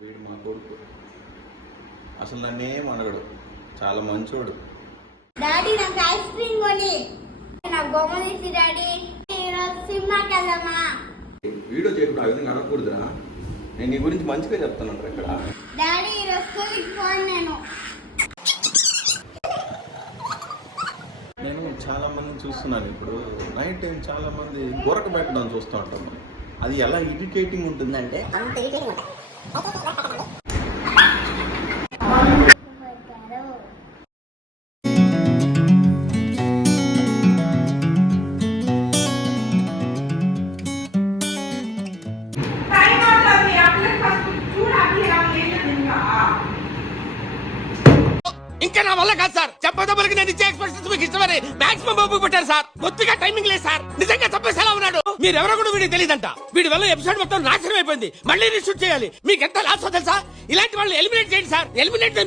వీడు మా కొడుకు. అసలు నన్నేం అడగడు చాలా మంచోడు. డాడీ నాకు ఐస్ క్రీమ్ కొని. నాకు బొమ్మ తీసి డాడీ. ఈరోజు సినిమాకి వెళ్దామా వీడియో చేయకుండా ఆ విధంగా అడగకూడదురా నేను నీ గురించి మంచిగా చెప్తాను ఇక్కడ. డాడీ ఈరోజు స్కూల్కి పోను నేను. నేను చాలా మందిని చూస్తున్నాను ఇప్పుడు. నైట్ టైం చాలా మంది గొరక పెట్టడం చూస్తూ ఉంటాం మనం. అది ఎలా ఇరిటేటింగ్ ఉంటుందంటే అప్పుడే ఫస్ట్ చూడాలి ఇంకా నా వల్ల కాదు సార్. చెప్పదమ్మలకి నేను ఇచ్చే ఎక్స్ప్రెషన్స్ మీకు ఇష్టమని మాక్సిమం ఓపిక పెట్టారు సార్. కొద్దిగా టైమింగ్ లేదు సార్. నిజంగా చెప్పేసి ఎలా ఉన్నాడు. మీరు ఎవరో కూడా వీడికి తెలియదంట వీడి వల్ల ఎపిసోడ్ మొత్తం నాశనం అయిపోయింది. మళ్ళీ రిషూట్ చేయాలి. మీకు ఎంత లాస్ తెలుసా? ఇలాంటి వాళ్ళు ఎలిమినేట్ చేయండి సార్ ఎలిమినేట్